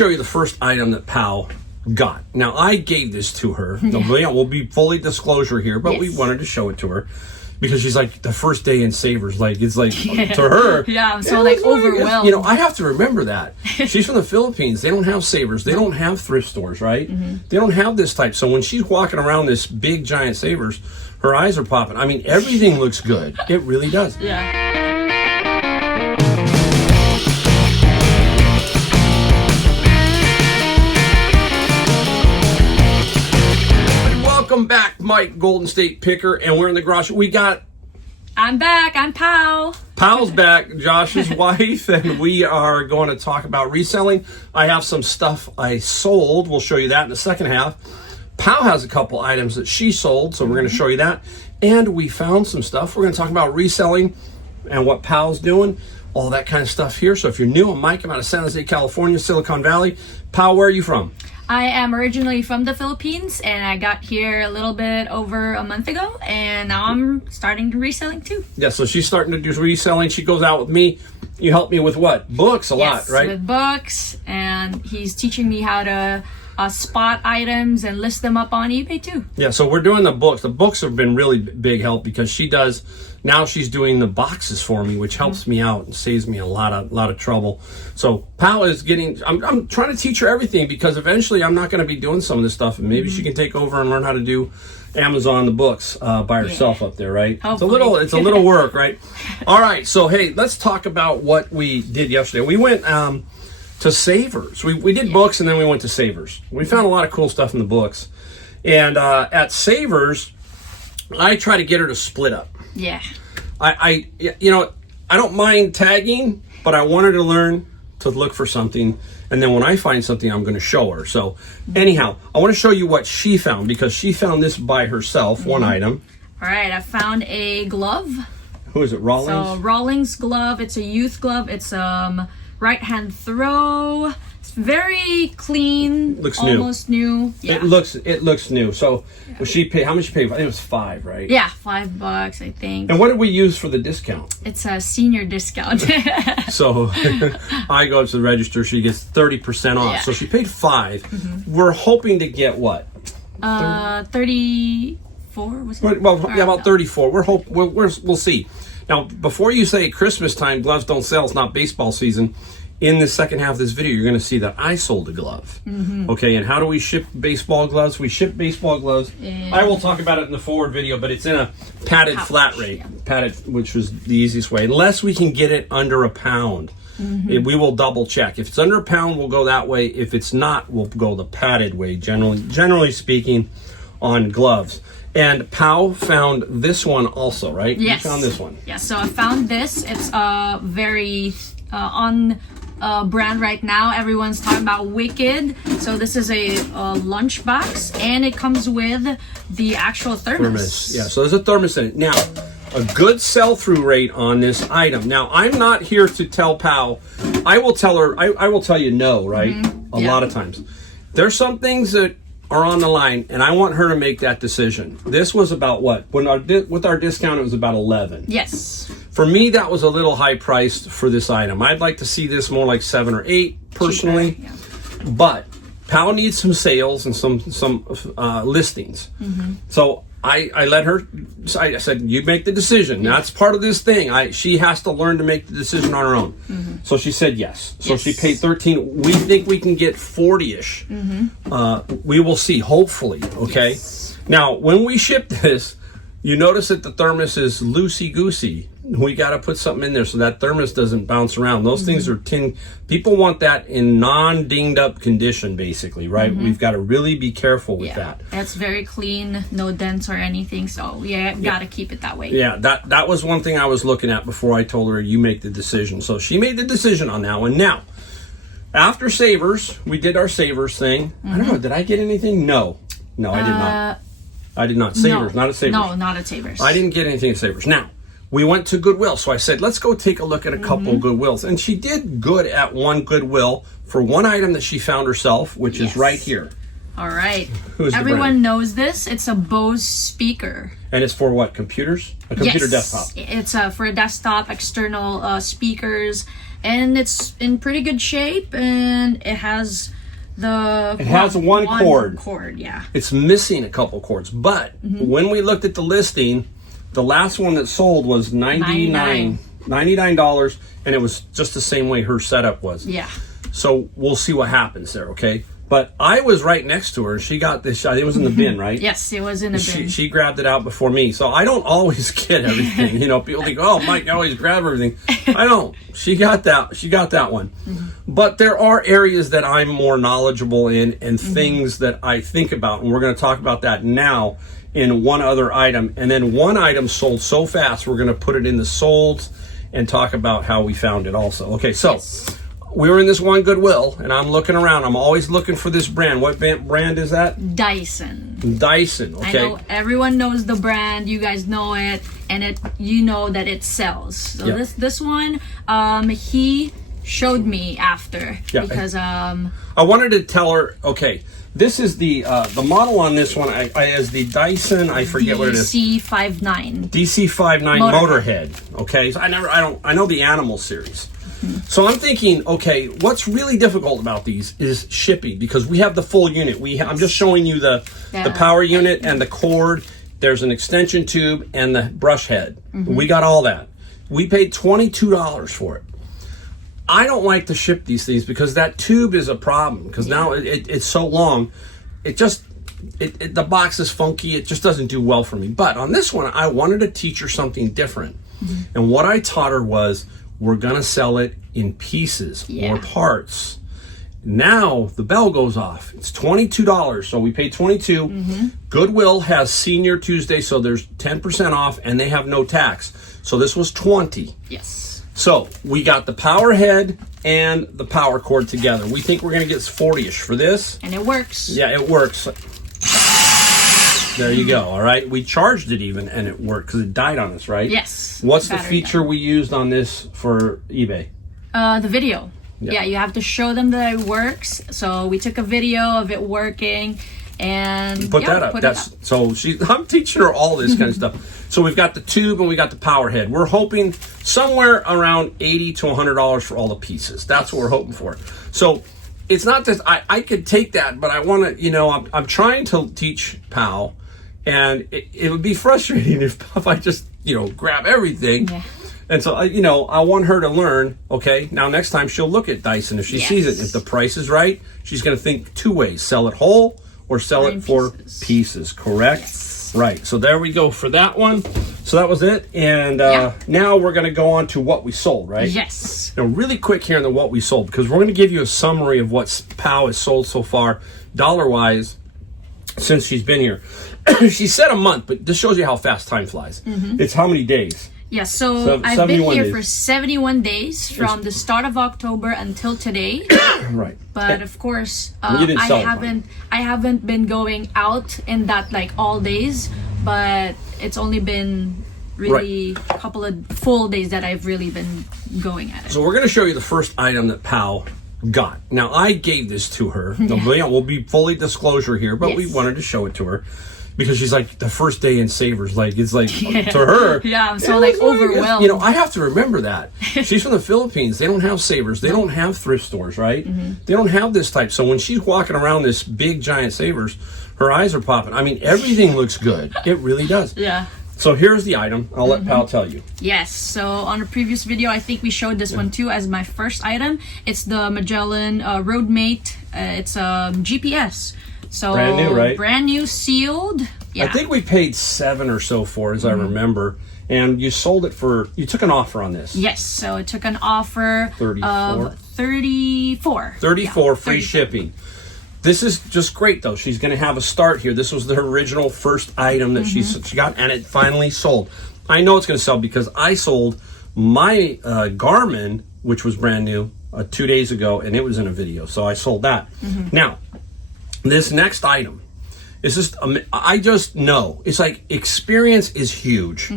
Show you the first item that Pal got. Now I gave this to her. We'll be fully disclosure here, but we wanted to show it to her because she's like the first day in Savers. Like it's like to her. Yeah, I'm so like overwhelmed. You know, I have to remember that she's from the Philippines. They don't have Savers. They don't have thrift stores, right? They don't have this type. So when she's walking around this big giant Savers, her eyes are popping. I mean, everything looks good. It really does. Yeah. Welcome back, Mike, Golden State Picker, and we're in the garage. I'm back. I'm Pal. Pal's back, Josh's wife, and we are going to talk about reselling. I have some stuff I sold. We'll show you that in the second half. Pal has a couple items that she sold, so we're going to show you that. And we found some stuff. We're going to talk about reselling and what Pal's doing, all that kind of stuff here. So if you're new, I'm Mike. I'm out of San Jose, California, Silicon Valley. Pal, where are you from? I am originally from the Philippines, and I got here a little bit over a month ago, and now I'm starting to reselling too. Yeah, so she's starting to do reselling. She goes out with me. You help me with what? Books a lot, right? With books, and he's teaching me how to spot items and list them up on eBay too. Yeah, so we're doing the books. The books have been really big help because now she's doing the boxes for me, which helps me out and saves me a lot of trouble. So Pal is I'm trying to teach her everything because eventually I'm not going to be doing some of this stuff, and maybe she can take over and learn how to do Amazon the books by herself up there, right? Hopefully. It's a little work, right? All right, so hey, let's talk about what we did yesterday. We went to Savers. We did books, and then we went to Savers. We found a lot of cool stuff in the books, and at Savers, I try to get her to split up. Yeah. I don't mind tagging, but I want her to learn to look for something, and then when I find something, I'm going to show her. So anyhow, I want to show you what she found because she found this by herself, one item. All right, I found a glove. Who is it, Rawlings? So Rawlings glove. It's a youth glove. It's right hand throw. It's very clean. Looks almost new. Yeah. It looks new. So she paid, how much she paid? I think it was $5, right? Yeah, $5 I think. And what did we use for the discount? It's a senior discount. So I go to the register, she gets 30% off. Yeah. So she paid $5. We're hoping to get what? 34 was it? Well, yeah, about 34. We'll see. Now, before you say Christmas time, gloves don't sell, it's not baseball season, in the second half of this video, you're going to see that I sold a glove. Okay, and how do we ship baseball gloves? We ship baseball gloves. I will talk about it in the forward video, but it's in a padded flat rate. Yeah. Padded, which was the easiest way. Unless we can get it under a pound. We will double check. If it's under a pound, we'll go that way. If it's not, we'll go the padded way, generally speaking, on gloves. And Pal found this one also, right? Yes. You found this one. Yeah, so I found this. It's very on brand right now. Everyone's talking about Wicked. So this is a lunch box, and it comes with the actual thermos. Yeah, so there's a thermos in it. Now, a good sell-through rate on this item. Now, I'm not here to tell Pal. I will tell her, I will tell you no, right? A lot of times. There's some things that are on the line, and I want her to make that decision. This was about what? With our discount, it was about 11. Yes. For me, that was a little high priced for this item. I'd like to see this more like 7 or 8 personally. Cheaper, yeah. But Pal needs some sales and some listings. So I let her. I said, "You make the decision." Yeah. That's part of this thing. She has to learn to make the decision on her own. So she said yes. So she paid 13. We think we can get 40-ish. We will see. Hopefully, okay. Yes. Now, when we ship this, you notice that the thermos is loosey goosey. We got to put something in there so that thermos doesn't bounce around. Those things are tin. People want that in non-dinged up condition, basically, right? We've got to really be careful with that. That's very clean, no dents or anything. So got to keep it that way. Yeah, that was one thing I was looking at before I told her you make the decision. So she made the decision on that one. Now, after Savers, we did our Savers thing. I don't know. Did I get anything? No, I did not. I did not. Savers, not at Savers. No, not at Savers. I didn't get anything at Savers. Now, we went to Goodwill. So I said, let's go take a look at a couple Goodwills. And she did good at one Goodwill for one item that she found herself, which is right here. All right. Who's Everyone knows this. It's a Bose speaker. And it's for what? Computers? A computer desktop? It's for a desktop, external speakers. and it's in pretty good shape, and it has one cord. Yeah. It's missing a couple cords, but when we looked at the listing, the last one that sold was $99, and it was just the same way her setup was. Yeah. So we'll see what happens there, okay? But I was right next to her. She got this shot. It was in the bin, right? Yes, it was in the bin. She grabbed it out before me. So I don't always get everything. You know, people think, oh, Mike always grab everything. I don't. She got that one. But there are areas that I'm more knowledgeable in and things that I think about. And we're going to talk about that now in one other item. And then one item sold so fast, we're going to put it in the solds and talk about how we found it also. Okay, so... Yes. We were in this one Goodwill, and I'm looking around. I'm always looking for this brand. What brand is that? Dyson. Dyson, okay. I know everyone knows the brand. You guys know it, and you know that it sells. So Yeah. this one, he showed me after because I wanted to tell her. Okay, this is the model on this one. Is the Dyson. I forget what it is. DC59. DC59 Motorhead. Okay, so I know the Animal series. So I'm thinking, okay, what's really difficult about these is shipping, because we have the full unit. I'm just showing you the power unit and the cord. There's an extension tube and the brush head. We got all that. We paid $22 for it. I don't like to ship these things because that tube is a problem, because now it's so long. The box is funky. It just doesn't do well for me. But on this one, I wanted to teach her something different. And what I taught her was, we're going to sell it in pieces or parts. Now the bell goes off. It's $22. So we paid $22. Goodwill has Senior Tuesday, so there's 10% off, and they have no tax. So this was $20. Yes. So we got the power head and the power cord together. We think we're going to get 40-ish for this. And it works. Yeah, it works. There you go. All right. We charged it even, and it worked because it died on us, right? Yes. What's the feature we used on this for eBay? The video. Yeah, you have to show them that it works. So we took a video of it working, and put that up. So I'm teaching her all this kind of stuff. So we've got the tube and we got the power head. We're hoping somewhere around $80 to $100 for all the pieces. That's what we're hoping for. So it's not that I could take that, but I want to, I'm trying to teach Pal. And it would be frustrating if I just, grab everything. Yeah. And so, I want her to learn, okay, now next time she'll look at Dyson. If she sees it, if the price is right, she's going to think two ways. Sell it whole or sell it for pieces, correct? Yes. Right. So there we go for that one. So that was it. And now we're going to go on to what we sold, right? Yes. Now, really quick here on the what we sold, because we're going to give you a summary of what POW has sold so far, dollar-wise, since she's been here. She said a month, but this shows you how fast time flies. It's how many days? Yeah, so I've been here for 71 days from the start of October until today. Right. But of course, I haven't been going out in that all days, but it's only been really a couple of full days that I've really been going at it. So we're going to show you the first item that POW got. Now, I gave this to her. We'll be fully disclosure here, but we wanted to show it to her. Because she's like, the first day in Savers, to her. Yeah, I'm so overwhelmed. I have to remember that. She's from the Philippines. They don't have Savers. They don't have thrift stores, right? They don't have this type. So when she's walking around this big, giant Savers, her eyes are popping. I mean, everything looks good. It really does. Yeah. So here's the item. I'll let Pal tell you. Yes. So on a previous video, I think we showed this one too as my first item. It's the Magellan Roadmate. It's GPS. So brand new, right? Brand new, sealed. Yeah. I think we paid $7 or so for it, as I remember. And you sold it you took an offer on this. Yes, so it took an offer 34. of 34. 34 free shipping. This is just great, though. She's going to have a start here. This was the original first item that she got, and it finally sold. I know it's going to sell because I sold my Garmin, which was brand new, 2 days ago, and it was in a video. So I sold that. Now, this next item is just, I just know. It's like experience is huge.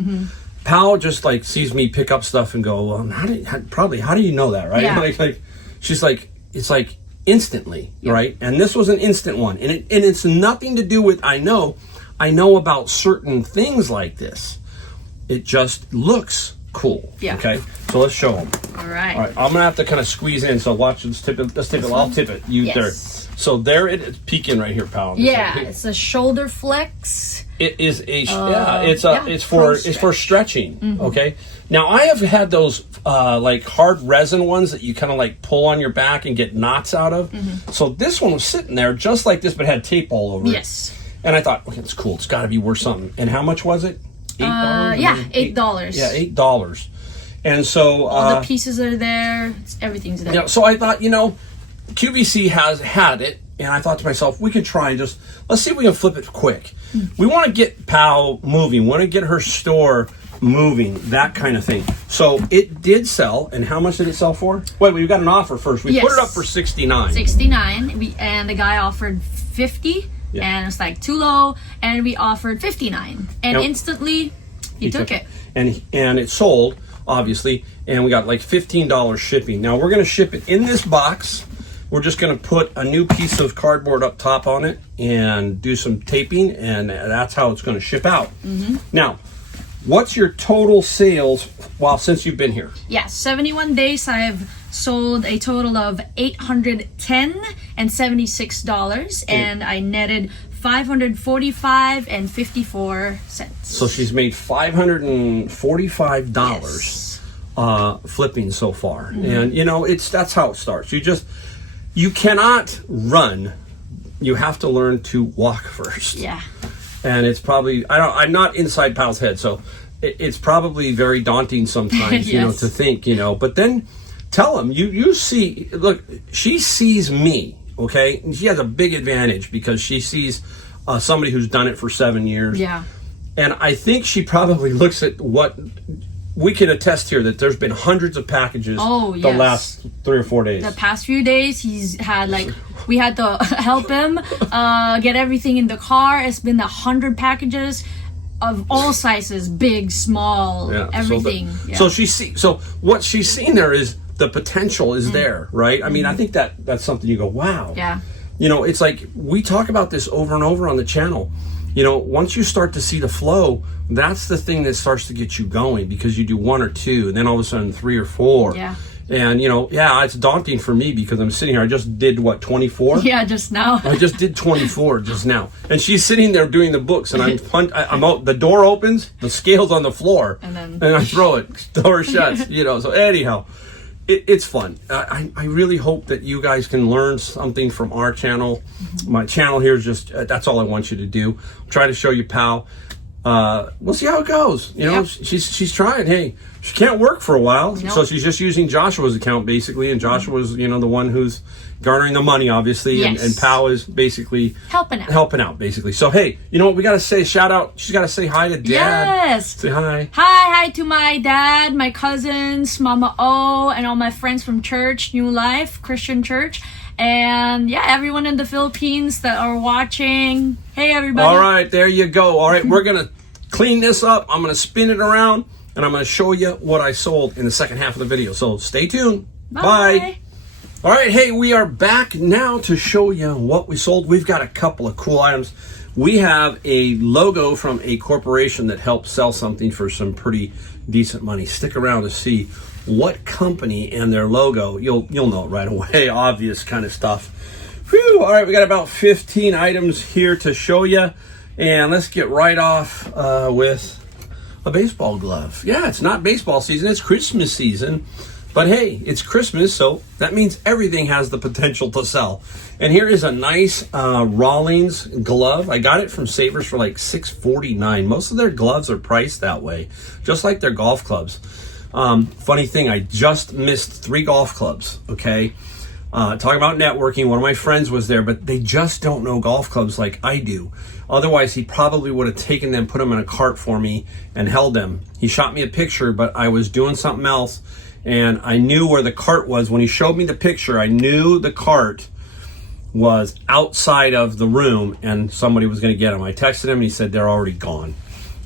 Pal just sees me pick up stuff and go, well, how do you know that, right? Yeah. She's like, it's like instantly, right? And this was an instant one. And it's nothing to do with, I know about certain things like this. It just looks cool. Yeah. Okay, so let's show them. All right. All right, I'm gonna have to kind of squeeze in. So watch, let's tip it. Let's tip it. I'll tip it. You Yes. there. So there it is, peeking right here, pal. Yeah, it's a shoulder flex. It is a it's for stretching. Okay. Now I have had those like hard resin ones that you kind of like pull on your back and get knots out of. So this one was sitting there just like this, but had tape all over it. Yes. And I thought, okay, it's cool. It's got to be worth something. And how much was it? $8. Yeah, $8. Yeah, $8. And so all the pieces are there. Everything's there. Yeah. So I thought, QVC has had it, and I thought to myself, we could try and let's see if we can flip it quick. We want to get Pal moving. We want to get her store moving, that kind of thing. So it did sell, and how much did it sell for? Wait, we got an offer first. We put it up for $69. $69, and the guy offered $50, and it's like too low, and we offered $59, and instantly he took it. And it sold, obviously, and we got like $15 shipping. Now we're going to ship it in this box. We're just going to put a new piece of cardboard up top on it and do some taping, and that's how it's going to ship out. Now, what's your total sales since you've been here? Yeah, 71 days I've sold a total of $810 and $76, and I netted $545 and 54 cents. So she's made $545 flipping so far. And that's how it starts. You cannot run. You have to learn to walk first. Yeah. And it's probably, I'm not inside Pal's head, so it's probably very daunting sometimes, Yes. to think, but then tell him, you see, look, she sees me, okay? And she has a big advantage because she sees somebody who's done it for 7 years. Yeah. And I think she probably looks at what we can attest here, that there's been hundreds of packages the last 3 or 4 days. The past few days, he's had we had to help him get everything in the car. It's been 100 packages of all sizes, big, small, everything. So so what she's seen there is the potential is there, right? I mean, I think that's something you go, wow. Yeah. It's like we talk about this over and over on the channel. Once you start to see the flow, that's the thing that starts to get you going, because you do 1 or 2, and then all of a sudden 3 or 4. Yeah. And, it's daunting for me because I'm sitting here. I just did, 24? Yeah, just now. I just did 24 just now. And she's sitting there doing the books, and I'm out. The door opens, the scale's on the floor, and I throw it. Door shuts, So anyhow, it's fun. I really hope that you guys can learn something from our channel. My channel here is just, that's all I want you to do. Try to show you Pal. We'll see how it goes. She's trying. Hey, she can't work for a while, so she's just using Joshua's account basically, and Joshua's the one who's garnering the money, obviously, and Pal is basically helping out basically. So hey, you know what, we gotta say, shout out. She's gotta say hi to Dad. Yes. Say hi. Hi to my dad, my cousins, Mama O, and all my friends from church, New Life Christian Church. And everyone in the Philippines that are watching. Hey, everybody. All right, there you go. All right, we're going to clean this up. I'm going to spin it around, and I'm going to show you what I sold in the second half of the video. So stay tuned. Bye. All right, hey, we are back now to show you what we sold. We've got a couple of cool items. We have a logo from a corporation that helped sell something for some pretty decent money. Stick around to see what company and their logo. You'll know it right away. Obvious kind of stuff. Whew. All right, we got about 15 items here to show you, and let's get right off with a baseball glove. Yeah, it's not baseball season, it's Christmas season, but hey, it's Christmas, so that means everything has the potential to sell. And here is a nice Rawlings glove. I got it from Savers for like $6.49. Most of their gloves are priced that way, just like their golf clubs. Funny thing, I just missed 3 golf clubs, okay? Talking about networking, one of my friends was there, but they just don't know golf clubs like I do. Otherwise, he probably would have taken them, put them in a cart for me, and held them. He shot me a picture, but I was doing something else, and I knew where the cart was. When he showed me the picture, I knew the cart was outside of the room, and somebody was going to get them. I texted him, and he said they're already gone.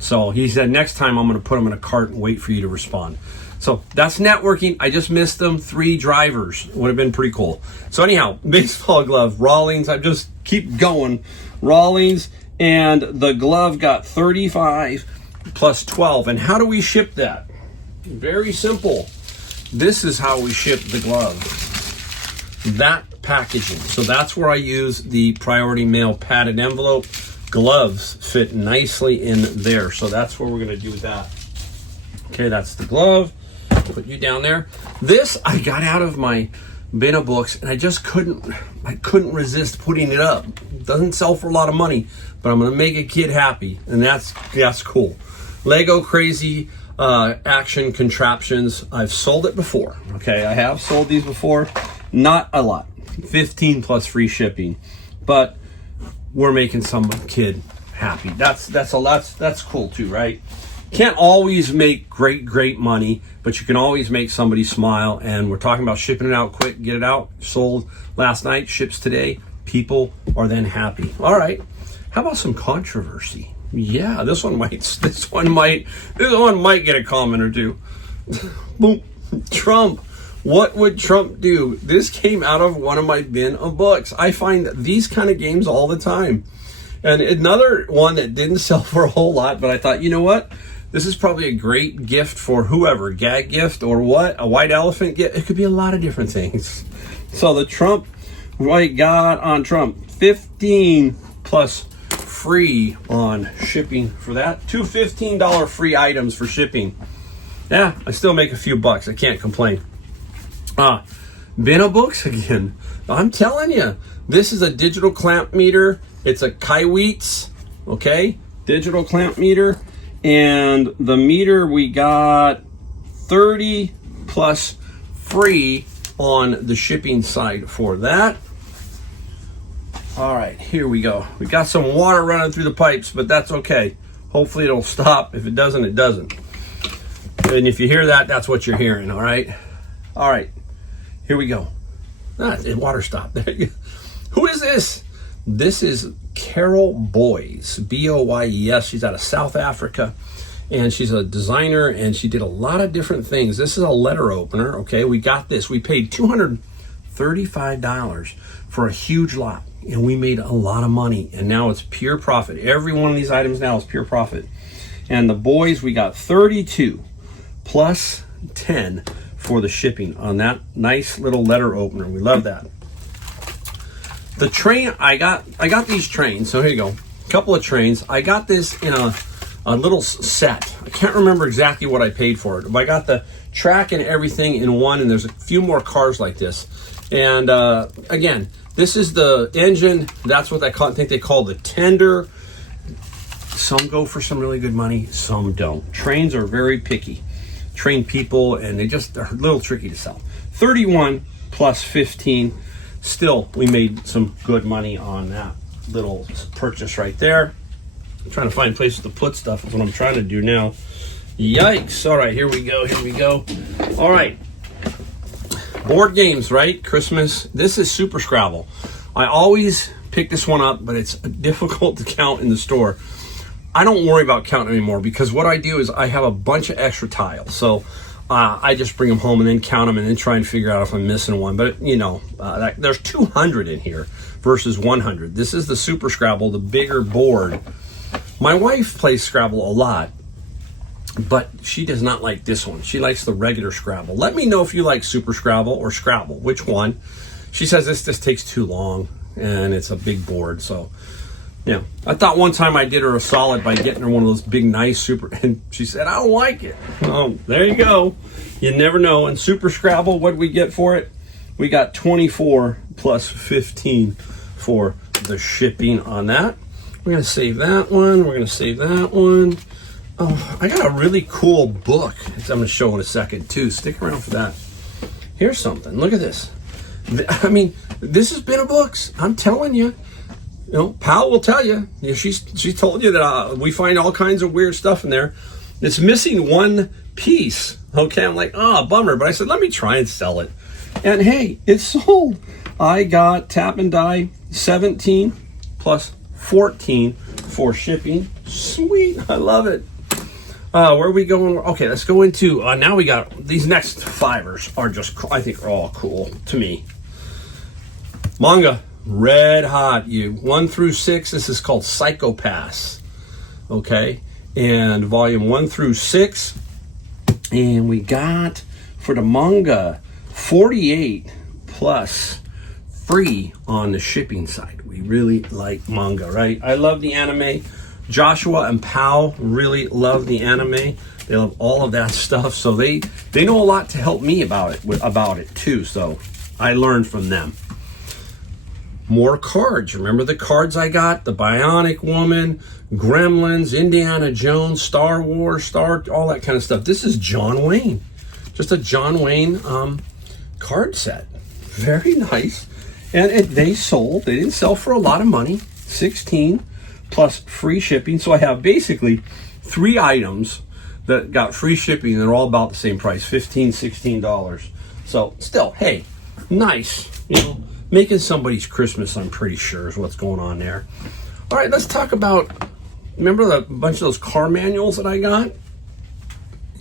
So he said, next time I'm going to put them in a cart and wait for you to respond. So that's networking. I just missed them. 3 drivers. Would have been pretty cool. So anyhow, baseball glove, Rawlings. I just keep going. Rawlings, and the glove got 35 plus 12. And how do we ship that? Very simple. This is how we ship the glove. That packaging. So that's where I use the priority mail padded envelope. Gloves fit nicely in there. So that's where we're going to do that. Okay, that's the glove. Put you down there. This I got out of my bin of books, and I just couldn't resist putting it up. It doesn't sell for a lot of money, but I'm going to make a kid happy, and that's cool. Lego Crazy Action Contraptions. I've sold it before. Okay, I have sold these before. Not a lot. 15 plus free shipping, but we're making some kid happy. That's cool too, right? Can't always make great money, but you can always make somebody smile. And we're talking about shipping it out quick, get it out. Sold last night, ships today. People are then happy. All right. How about some controversy? Yeah, this one might get a comment or two. Boom. Trump. What would Trump do? This came out of one of my bin of books. I find these kind of games all the time. And another one that didn't sell for a whole lot, but I thought, you know what? This is probably a great gift for whoever, gag gift or what, a white elephant gift. It could be a lot of different things. So the Trump, what I got on Trump, 15 plus free on shipping for that. Two $15 free items for shipping. Yeah, I still make a few bucks. I can't complain. Bin of books again. I'm telling you, this is a digital clamp meter. It's a Kaiweets, okay? Digital clamp meter. And the meter we got 30 plus free on the shipping side for that. All right, here we go. We got some water running through the pipes, but that's okay. Hopefully it'll stop. If it doesn't, it doesn't. And if you hear that, that's what you're hearing, all right? All right, here we go. The water stopped. Who is this? This is Carol Boyes, B-O-Y-E-S. She's out of South Africa, and she's a designer, and she did a lot of different things. This is a letter opener, okay? We got this. We paid $235 for a huge lot, and we made a lot of money, and now it's pure profit. Every one of these items now is pure profit. And the boys, we got 32 plus 10 for the shipping on that nice little letter opener. We love that. The train, I got these trains. So here you go. A couple of trains. I got this in a little set. I can't remember exactly what I paid for it, but I got the track and everything in one, and there's a few more cars like this. And again, this is the engine. That's what I think they call the tender. Some go for some really good money, some don't. Trains are very picky. Train people, and they're a little tricky to sell. 31 plus 15. Still, we made some good money on that little purchase right there. I'm trying to find places to put stuff. That's what I'm trying to do now. Yikes. All right, here we go. All right. Board games, right? Christmas. This is Super Scrabble. I always pick this one up, but it's difficult to count in the store. I don't worry about counting anymore, because what I do is I have a bunch of extra tiles. So I just bring them home and then count them and then try and figure out if I'm missing one. But, there's 200 in here versus 100. This is the Super Scrabble, the bigger board. My wife plays Scrabble a lot, but she does not like this one. She likes the regular Scrabble. Let me know if you like Super Scrabble or Scrabble. Which one? She says this just takes too long, and it's a big board. So, yeah. I thought one time I did her a solid by getting her one of those big, nice Super, and she said, I don't like it. Oh, there you go. You never know. And Super Scrabble, what did we get for it? We got 24 plus 15 for the shipping on that. We're going to save that one. We're going to save that one. Oh, I got a really cool book I'm going to show in a second, too. Stick around for that. Here's something. Look at this. I mean, this has been a books. I'm telling you. Pal will tell you. She told you that we find all kinds of weird stuff in there. It's missing one piece. Okay, I'm like, bummer. But I said, let me try and sell it. And hey, it's sold. I got Tap and Die 17 plus 14 for shipping. Sweet, I love it. Where are we going? Okay, let's go into, now we got, these next fivers are just, I think are all cool to me. Manga. Red hot. 1 through 6. This is called Psychopaths. Okay, and volume 1 through 6. And we got for the manga 48 plus free on the shipping side. We really like manga, right? I love the anime. Joshua and Pal really love the anime. They love all of that stuff. So they know a lot to help me about it too. So I learned from them. More cards. Remember the cards I got? The Bionic Woman, Gremlins, Indiana Jones, Star Wars, all that kind of stuff. This is John Wayne. Just a John Wayne card set. Very nice. And they sold. They didn't sell for a lot of money. 16 plus free shipping. So I have basically 3 items that got free shipping. They're all about the same price, $15, $16. So still, hey, nice. You know, making somebody's Christmas, I'm pretty sure, is what's going on there. All right, let's talk about, remember the bunch of those car manuals that I got?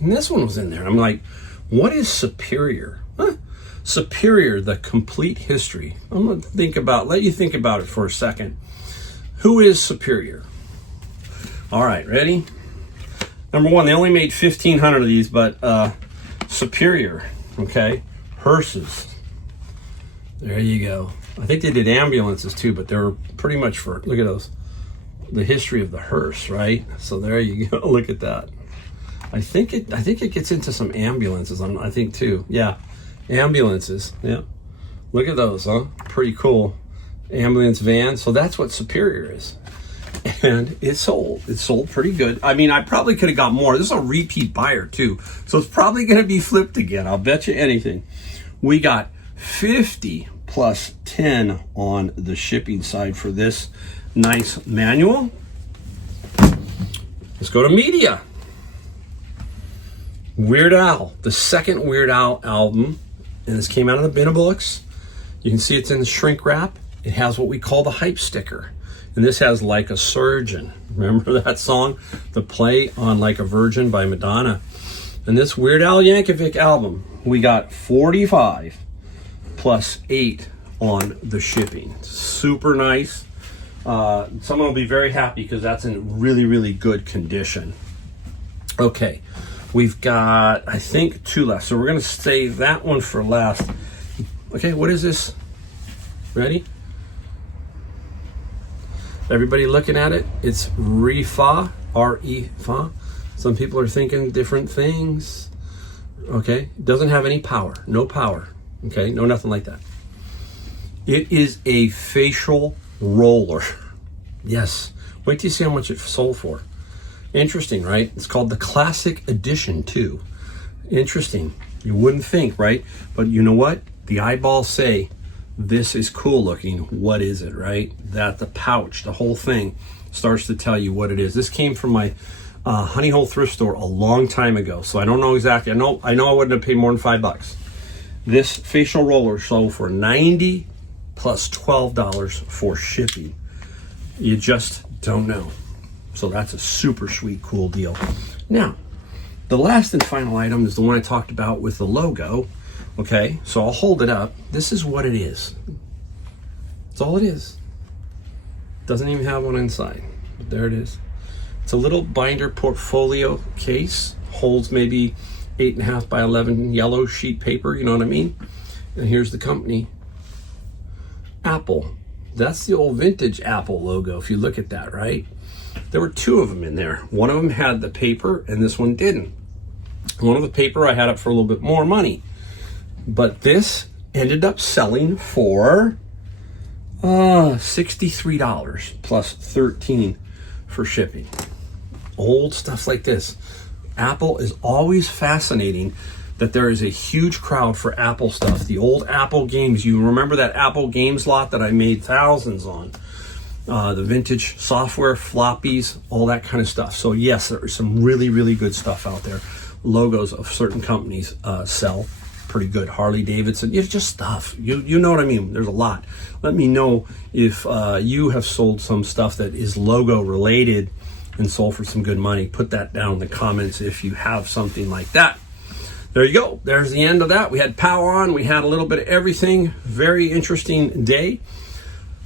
And this one was in there. I'm like, what is Superior? Huh? Superior, the complete history. I'm going to let you think about it for a second. Who is Superior? All right, ready? Number one, they only made 1,500 of these, but Superior, okay? Hearses. There you go. I think they did ambulances too, but they're pretty much for, look at those, the history of the hearse, right? So there you go. Look at that. I think it gets into some ambulances. I think too. Yeah, ambulances. Yeah. Look at those, huh? Pretty cool. Ambulance van. So that's what Superior is. And it sold. It sold pretty good. I mean, I probably could have got more. This is a repeat buyer too. So it's probably going to be flipped again. I'll bet you anything. We got 50 plus 10 on the shipping side for this nice manual. Let's go to media. Weird Al, the second Weird Al album, and this came out of the bin of books. You can see it's in the shrink wrap. It has what we call the hype sticker, and this has Like a Surgeon. Remember that song? The play on Like a Virgin by Madonna. And this Weird Al Yankovic album, we got 45 plus 8 on the shipping. Super nice. Someone will be very happy because that's in really, really good condition. Okay, we've got, I think, 2 left. So we're going to save that one for last. Okay, what is this? Ready? Everybody looking at it? It's REFA, R-E-FA. Some people are thinking different things. Okay, doesn't have any power, no power. Okay, no, nothing like that. It is a facial roller. Yes, wait till you see how much it sold for. Interesting, right? It's called the Classic Edition too. Interesting. You wouldn't think, right? But you know what? The eyeballs say, this is cool looking. What is it, right? That the pouch, the whole thing starts to tell you what it is. This came from my Honey Hole thrift store a long time ago, so I don't know exactly. I know I wouldn't have paid more than $5. This facial roller sold for $90 plus $12 for shipping. You just don't know. So that's a super sweet, cool deal. Now, the last and final item is the one I talked about with the logo. Okay, so I'll hold it up. This is what it is. That's all it is. Doesn't even have one inside. But there it is. It's a little binder portfolio case. Holds maybe 8.5 by 11 yellow sheet paper, you know what I mean? And here's the company. Apple. That's the old vintage Apple logo, if you look at that, right? There were 2 of them in there. One of them had the paper, and this one didn't. One of the paper I had up for a little bit more money. But this ended up selling for $63 plus $13 for shipping. Old stuff like this. Apple is always fascinating that there is a huge crowd for Apple stuff. The old Apple games, you remember that Apple games lot that I made thousands on? The vintage software, floppies, all that kind of stuff. So yes, there is some really, really good stuff out there. Logos of certain companies sell pretty good. Harley Davidson, it's just stuff. You know what I mean? There's a lot. Let me know if you have sold some stuff that is logo related and sold for some good money. Put that down in the comments if you have something like that. There you go. There's the end of that. We had power on. We had a little bit of everything. Very interesting day.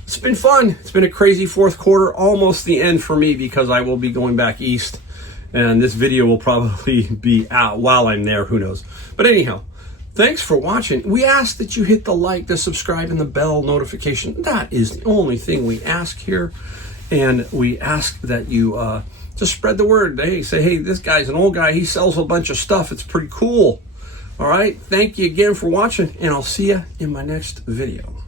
It's been fun. It's been a crazy fourth quarter. Almost the end for me because I will be going back east And this video will probably be out while I'm there, who knows. But anyhow, thanks for watching. We ask that you hit the like, the subscribe, and the bell notification. That is the only thing we ask here. And we ask that you just spread the word. Hey, say, hey, this guy's an old guy. He sells a bunch of stuff. It's pretty cool. All right. Thank you again for watching, and I'll see you in my next video.